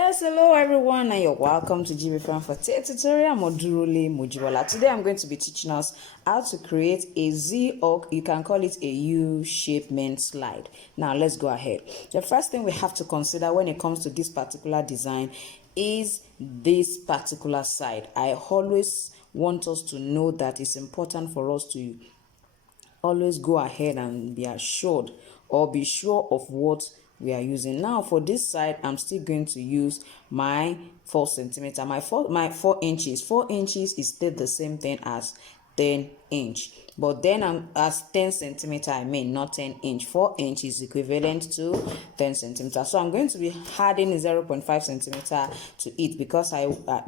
Yes, hello everyone, and you're welcome to jibbyfemforte tutorial module Mujibola. Today I'm going to be teaching us how to create a Z, or you can call it a U-shaped main slide. Now let's go ahead. The first thing we have to consider when it comes to this particular design is this particular side. I always want us to know that it's important for us to always go ahead and be assured or be sure of what we are using. Now for this side, I'm still going to use my 4 centimeter, my 4 inches. 4 inches is still the same thing as 10 inch, but then I'm as 10 centimeter, I mean not 10 inch. 4 inch is equivalent to 10 centimeter, so I'm going to be adding 0.5 centimeter to it because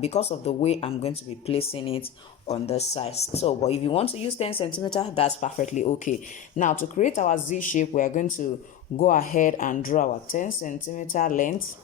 because of the way I'm going to be placing it on the size. So but if you want to use 10 centimeter, that's perfectly okay. Now to create our Z shape, we are going to go ahead and draw our 10 centimeter length.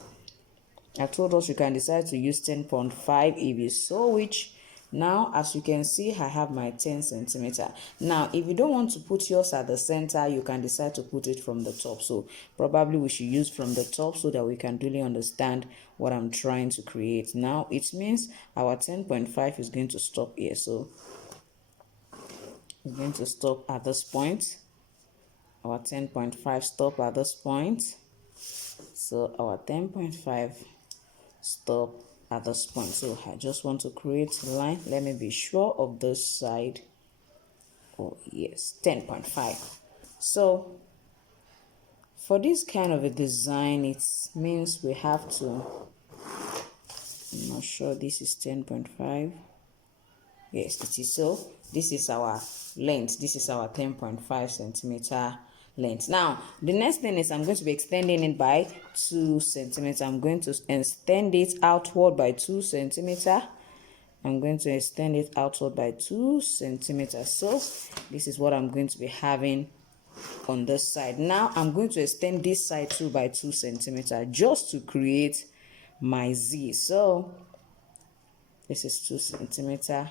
I told us you can decide to use 10.5 if you so wish. Now as you can see, I have my 10 centimeter. Now if you don't want to put yours at the center, you can decide to put it from the top. So probably we should use from the top so that we can really understand what I'm trying to create. Now it means our 10.5 is going to stop here, so we're going to stop at this point. Our 10.5 stop at this point, so our 10.5 stop at this point. So I just want to create a line. Let me be sure of this side. Oh yes, 10.5. So for this kind of a design, it means we have to, I'm not sure, this is 10.5. Yes, it is. So this is our length. This is our 10.5 centimeter length. Now the next thing is I'm going to be extending it by 2 centimeters. I'm going to extend it outward by 2 centimeters. I'm going to extend it outward by 2 centimeters. So this is what I'm going to be having on this side. Now I'm going to extend this side too by 2 centimeters just to create my Z. So this is 2 centimeters.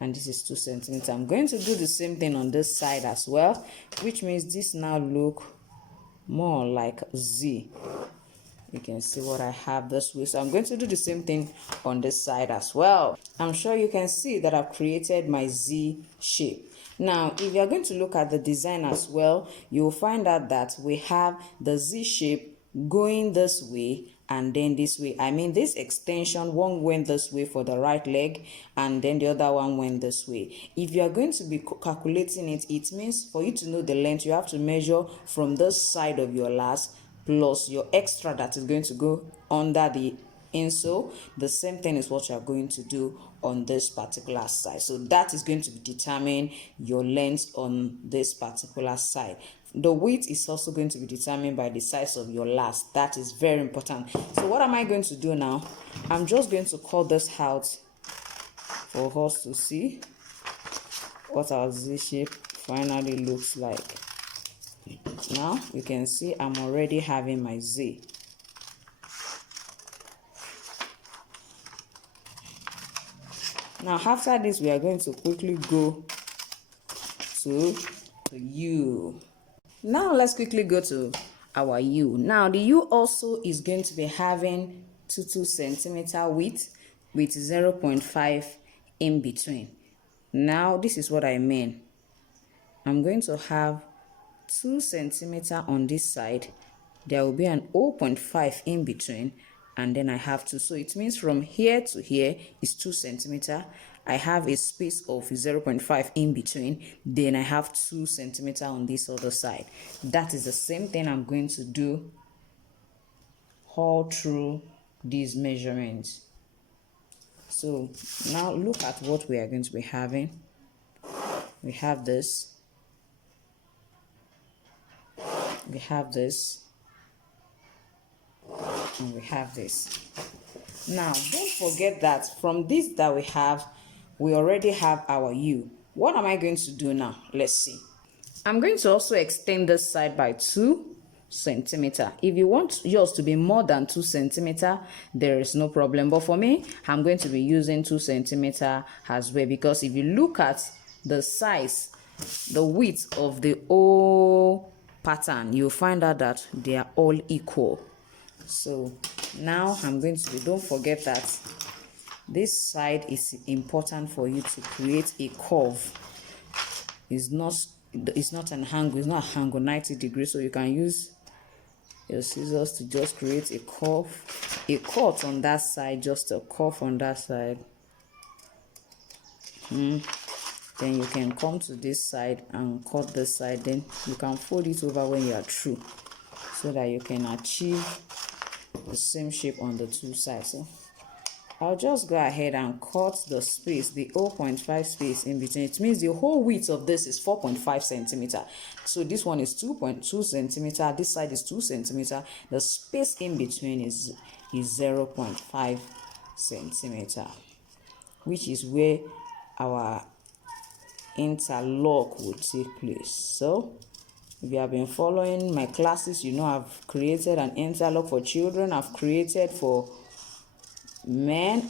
And this is 2 centimeters. I'm going to do the same thing on this side as well, which means this now look more like Z. You can see what I have this way. So I'm going to do the same thing on this side as well. I'm sure you can see that I've created my Z shape. Now, if you're going to look at the design as well, you'll find out that we have the Z shape going this way and then this way. I mean, this extension, one went this way for the right leg and then the other one went this way. If you are going to be calculating it, it means for you to know the length, you have to measure from this side of your last plus your extra that is going to go under the insole. The same thing is what you are going to do on this particular side. So that is going to determine your length on this particular side. The width is also going to be determined by the size of your last. That is very important. So what am I going to do now? I'm just going to cut this out for us to see what our Z shape finally looks like. Now you can see I'm already having my Z. Now after this, we are going to quickly go to U. Now let's quickly go to our U. Now the U also is going to be having 2 centimeter width with 0.5 in between. Now this is what I mean. I'm going to have 2 centimeter on this side. There will be an 0.5 in between, and then I have 2. So it means from here to here is 2 centimeter. I have a space of 0.5 in between. Then I have 2 centimeter on this other side. That is the same thing I'm going to do all through these measurements. So now look at what we are going to be having. We have this. We have this. And we have this. Now don't forget that from this that we have, we already have our U. What am I going to do now? Let's see. I'm going to also extend this side by 2 centimeters. If you want yours to be more than 2 centimeters, there is no problem. But for me, I'm going to be using 2 centimeters as well, because if you look at the size, the width of the whole pattern, you'll find out that they are all equal. So Now I'm going to be, don't forget that this side is important for you to create a curve. It's not an angle, it's not an angle 90 degrees, so you can use your scissors to just create a curve, a cut on that side, just a curve on that side. Then you can come to this side and cut this side, then you can fold it over when you are through, so that you can achieve the same shape on the two sides. So I'll just go ahead and cut the space, the 0.5 space in between. It means the whole width of this is 4.5 centimeter. So this one is 2.2 centimeter. This side is 2 centimeter. The space in between is 0.5 centimeter, which is where our interlock would take place. So if you have been following my classes, you know I've created an interlock for children. I've created for men.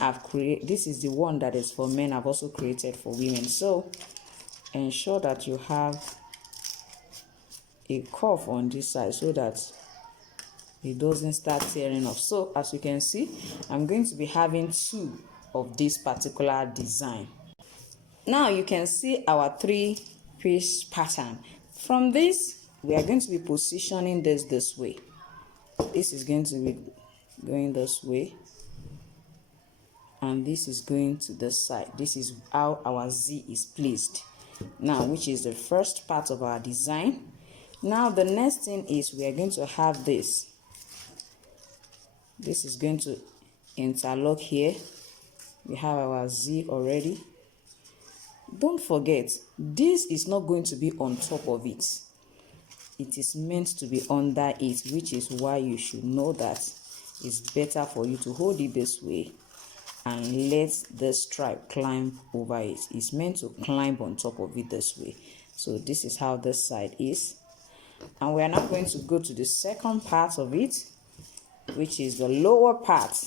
This is the one that is for men. I've also created for women. So ensure that you have a curve on this side so that it doesn't start tearing off. So as you can see, I'm going to be having 2 of this particular design. Now you can see our 3-piece pattern. From this, we are going to be positioning this way. This is going to be going this way, and this is going to this side. This is how our Z is placed now, which is the first part of our design. Now the next thing is we are going to have this. This is going to interlock here. We have our Z already. Don't forget, this is not going to be on top of it. It is meant to be under it, which is why you should know that it's better for you to hold it this way and let the stripe climb over it. It's meant to climb on top of it this way. So this is how this side is. And we are now going to go to the second part of it, which is the lower part.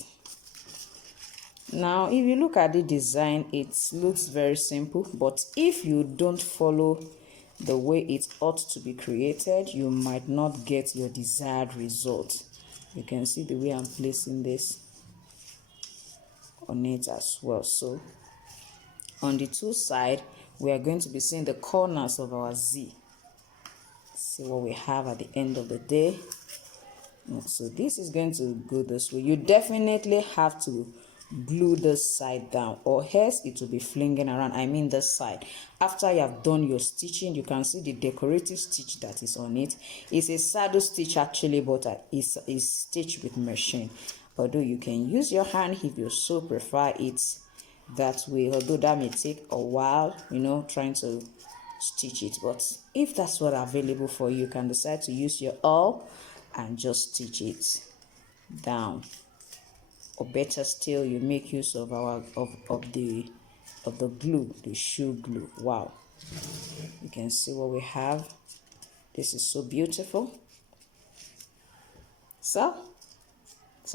Now, if you look at the design, it looks very simple, but if you don't follow the way it ought to be created, you might not get your desired result. You can see the way I'm placing this on it as well. So on the 2 sides, we are going to be seeing the corners of our Z. See what we have at the end of the day. So this is going to go this way. You definitely have to glue this side down, or else it will be flinging around. I mean this side. After you have done your stitching, you can see the decorative stitch that is on it. It's a saddle stitch actually, but it's stitched with machine. Although you can use your hand if you so prefer it that way, although that may take a while, you know, trying to stitch it. But if that's what available for you, you can decide to use your awl and just stitch it down. Or better still, you make use of the glue, the shoe glue. Wow, you can see what we have. This is so beautiful. So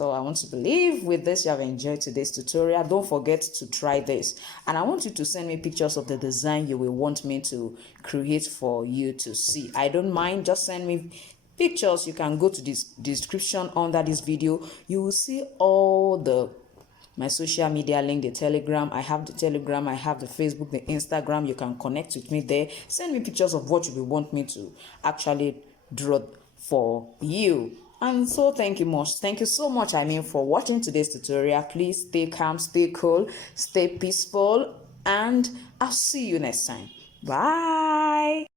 I want to believe with this you have enjoyed today's tutorial. Don't forget to try this, and I want you to send me pictures of the design you will want me to create for you to see. I don't mind, just send me pictures. You can go to this description under this video. You will see all my social media link, the Telegram. I have the Telegram, I have the Facebook, the Instagram. You can connect with me there. Send me pictures of what you will want me to actually draw for you. And so thank you so much, for watching today's tutorial. Please stay calm, stay cool, stay peaceful, and I'll see you next time. Bye.